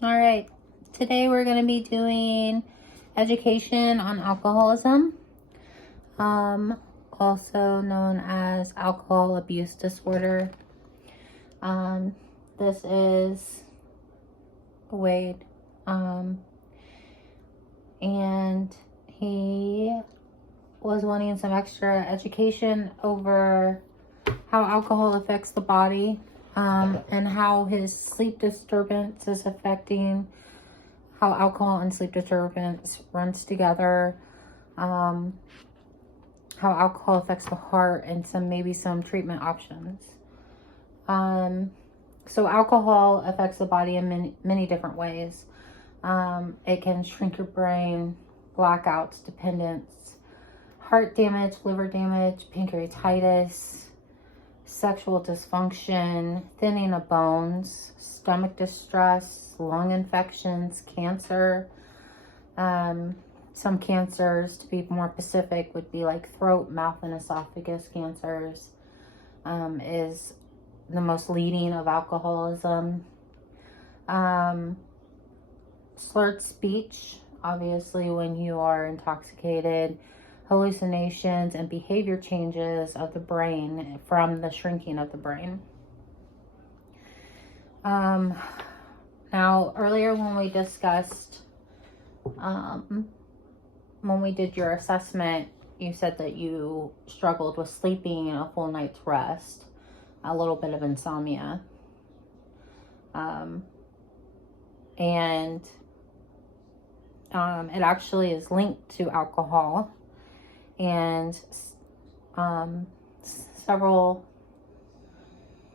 All right, today we're going to be doing education on alcoholism, also known as alcohol abuse disorder. This is Wade, and he was wanting some extra education over how alcohol affects the body, and how his sleep disturbance is affecting how alcohol and sleep disturbance runs together, how alcohol affects the heart, and maybe some treatment options. So alcohol affects the body in many different ways. It can shrink your brain, blackouts, dependence, heart damage, liver damage, pancreatitis, sexual dysfunction, thinning of bones, stomach distress, lung infections, cancer. Some cancers, to be more specific, would be like throat, mouth, and esophagus cancers, is the most leading of alcoholism. Slurred speech, obviously when you are intoxicated, hallucinations, and behavior changes of the brain from the shrinking of the brain. Now, earlier when we discussed, when we did your assessment, you said that you struggled with sleeping and a full night's rest, a little bit of insomnia. It actually is linked to alcohol, and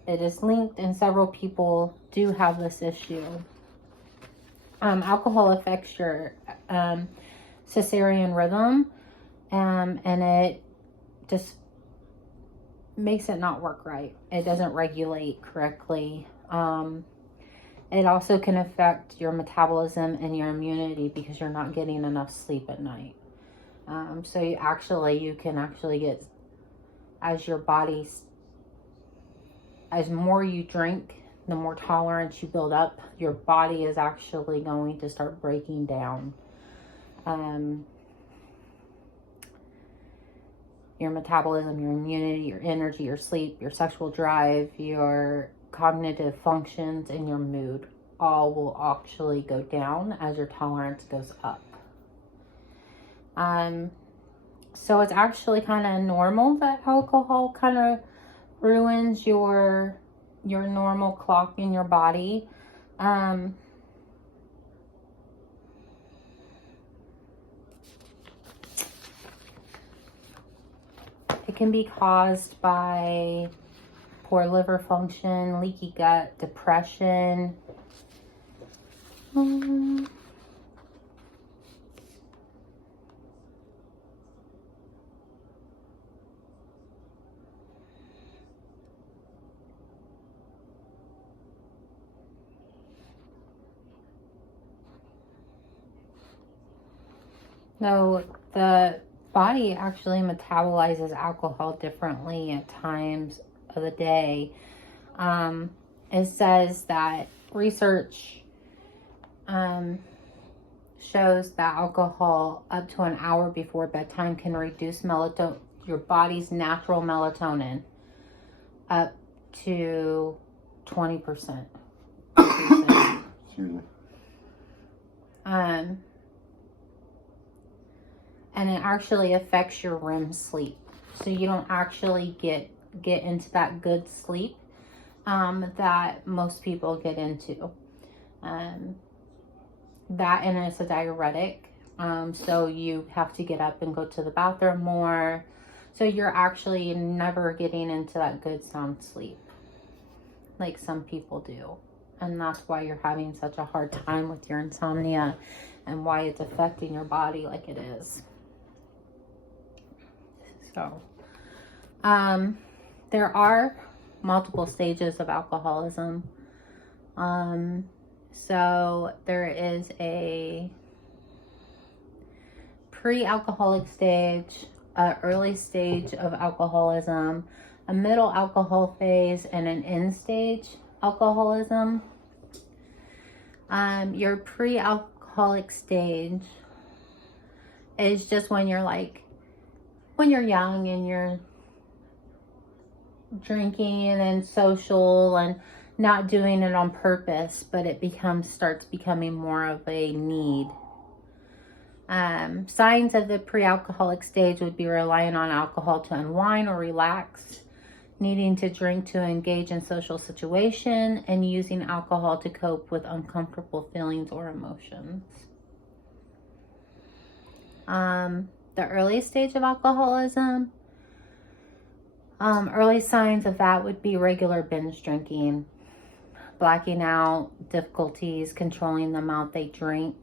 it is linked, and several people do have this issue. Alcohol affects your circadian rhythm, and it just makes it not work right. It doesn't regulate correctly. It also can affect your metabolism and your immunity because you're not getting enough sleep at night. So you can actually get, as more you drink, the more tolerance you build up, your body is actually going to start breaking down. Your metabolism, your immunity, your energy, your sleep, your sexual drive, your cognitive functions, and your mood all will actually go down as your tolerance goes up. So it's actually kind of normal that alcohol kind of ruins your normal clock in your body. It can be caused by poor liver function, leaky gut, depression. No, the body actually metabolizes alcohol differently at times of the day. It says that research shows that alcohol up to an hour before bedtime can reduce your body's natural melatonin up to 20%. Excuse me. And it actually affects your REM sleep. So you don't actually get into that good sleep that most people get into. That, and it's a diuretic. So you have to get up and go to the bathroom more. So you're actually never getting into that good sound sleep like some people do. And that's why you're having such a hard time with your insomnia and why it's affecting your body like it is. So, there are multiple stages of alcoholism. So there is a pre-alcoholic stage, an early stage of alcoholism, a middle alcohol phase, and an end stage alcoholism. Your pre-alcoholic stage is just when you're young and you're drinking and social and not doing it on purpose, but it starts becoming more of a need. Signs of the pre-alcoholic stage would be relying on alcohol to unwind or relax, needing to drink to engage in social situation, and using alcohol to cope with uncomfortable feelings or emotions. The early stage of alcoholism, early signs of that would be regular binge drinking, blacking out, difficulties controlling the amount they drink,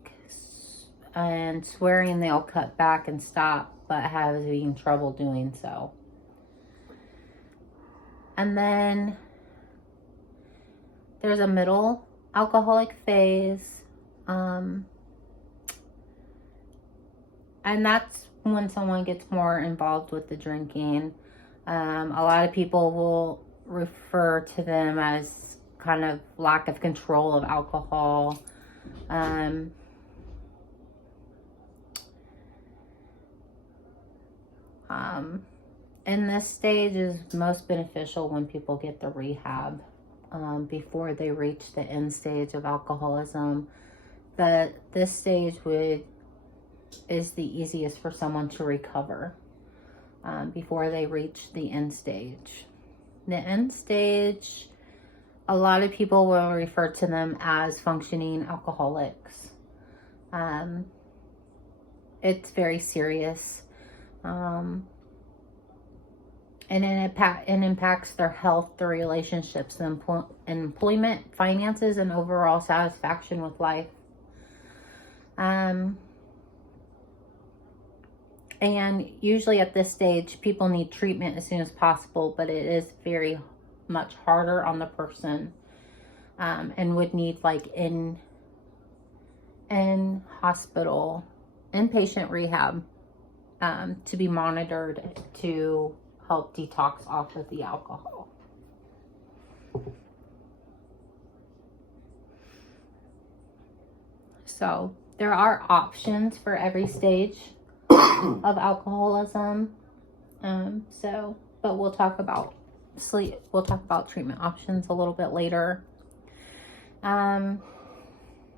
and swearing they'll cut back and stop, but having trouble doing so. And then there's a middle alcoholic phase. And that's when someone gets more involved with the drinking. A lot of people will refer to them as kind of lack of control of alcohol. And this stage is most beneficial when people get the rehab before they reach the end stage of alcoholism. This stage is the easiest for someone to recover before they reach the end stage. The end stage, a lot of people will refer to them as functioning alcoholics. It's very serious. And it impacts their health, their relationships, employment, finances, and overall satisfaction with life. And usually at this stage, people need treatment as soon as possible, but it is very much harder on the person, and would need like in hospital, inpatient rehab, to be monitored to help detox off of the alcohol. So there are options for every stage of alcoholism. But we'll talk about treatment options a little bit later. Now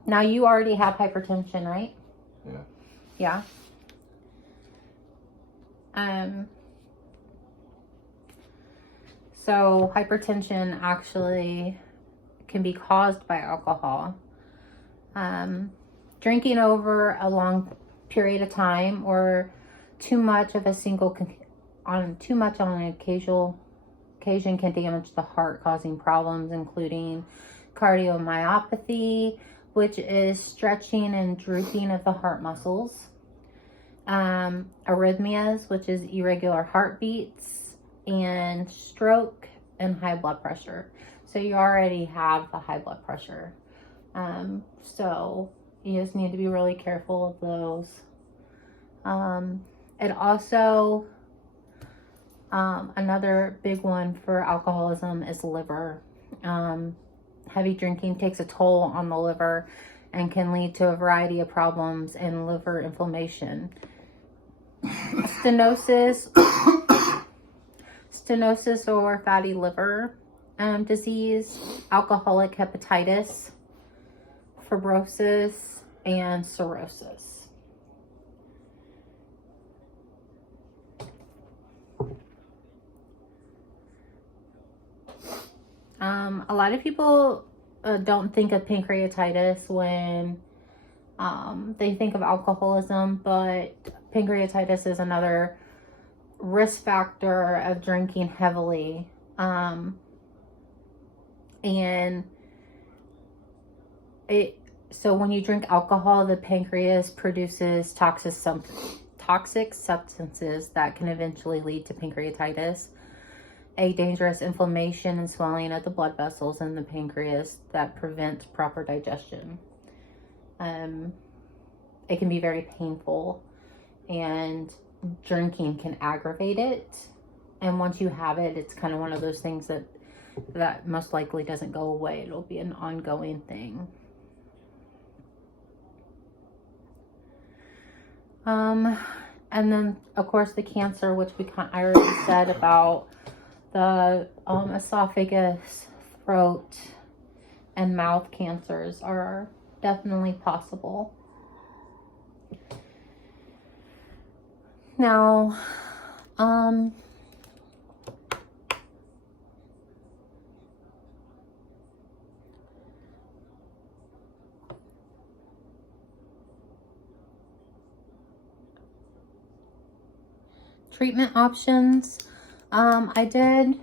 you already have hypertension, right? Yeah. So hypertension actually can be caused by alcohol. Drinking over a long period of time, or too much on an occasion can damage the heart, causing problems including cardiomyopathy, which is stretching and drooping of the heart muscles, arrhythmias, which is irregular heartbeats, and stroke, and high blood pressure. So you already have the high blood pressure. So you just need to be really careful of those. It also, another big one for alcoholism is liver. Heavy drinking takes a toll on the liver and can lead to a variety of problems and liver inflammation. Stenosis or fatty liver disease, alcoholic hepatitis, fibrosis, and cirrhosis. A lot of people don't think of pancreatitis when they think of alcoholism, but pancreatitis is another risk factor of drinking heavily. So when you drink alcohol, the pancreas produces toxic substances that can eventually lead to pancreatitis, a dangerous inflammation and swelling of the blood vessels in the pancreas that prevents proper digestion. It can be very painful, and drinking can aggravate it. And once you have it, it's kind of one of those things that most likely doesn't go away. It'll be an ongoing thing. And then of course the cancer, which I already said about the esophagus, throat, and mouth cancers are definitely possible. Now, treatment options. I did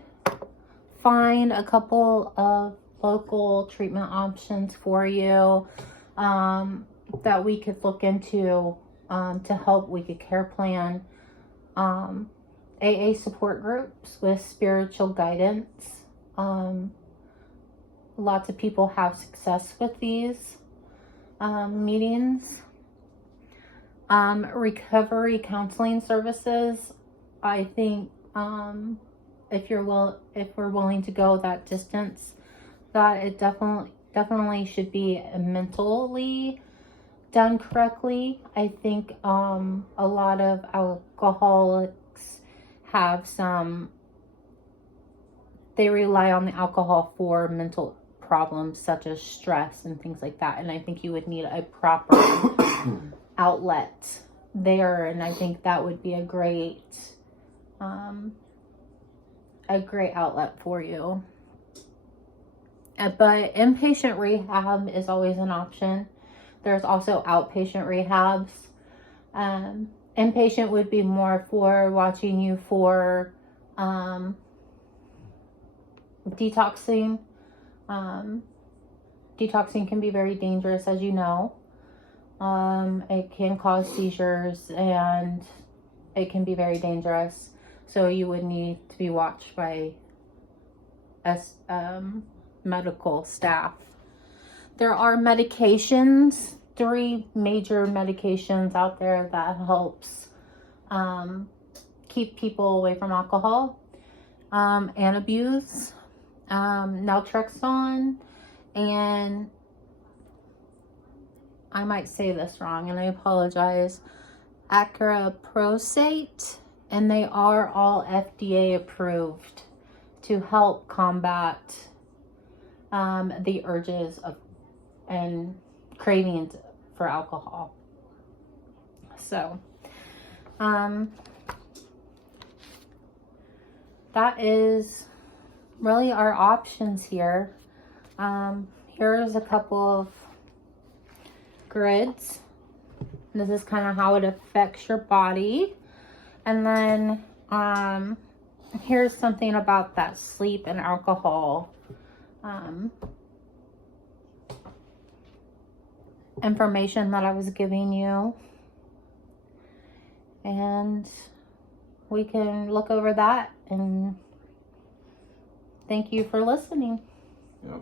find a couple of local treatment options for you that we could look into to help. We could care plan AA support groups with spiritual guidance. Lots of people have success with these meetings. Recovery counseling services. I think if we're willing to go that distance, that it definitely should be mentally done correctly. I think a lot of alcoholics they rely on the alcohol for mental problems such as stress and things like that, and I think you would need a proper outlet there, and I think that would be a great outlet for you. But inpatient rehab is always an option. There's also outpatient rehabs. Inpatient would be more for watching you for detoxing. Detoxing can be very dangerous, as you know. It can cause seizures and it can be very dangerous. So you would need to be watched by medical staff. There are medications, 3 major medications out there that helps keep people away from alcohol and abuse. Naltrexone and I might say this wrong and I apologize, Acaraprosate, and they are all FDA approved to help combat the urges of and cravings for alcohol. So that is really our options here. Here's a couple of grids. This is kind of how it affects your body. And then here's something about that sleep and alcohol information that I was giving you. And we can look over that, and thank you for listening. Yep.